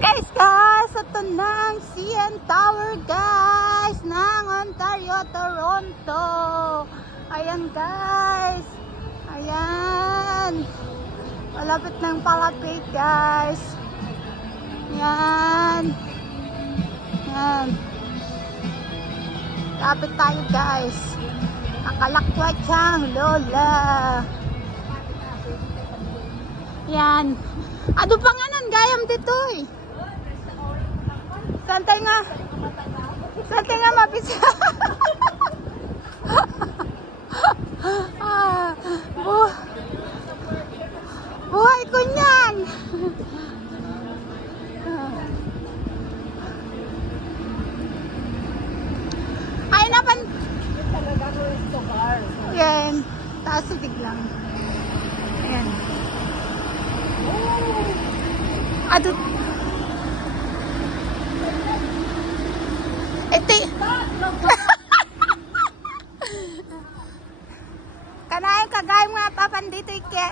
Guys, ito na ang CN Tower, guys, ng Ontario, Toronto. Ayan, guys. Ayan. Malapit ng palapit, guys. Ayan. Ayan. Lapit tayo, guys. Nakalakwat siyang lola. Ayan. Ano pa nga nun, gayam dito eh. Santay nga mapisa. Buhay ko niyan. Ay, napan. Yan. Taas ulig lang. Ayan. Adut. Ito. Kanain kagayam nga papan dito ike.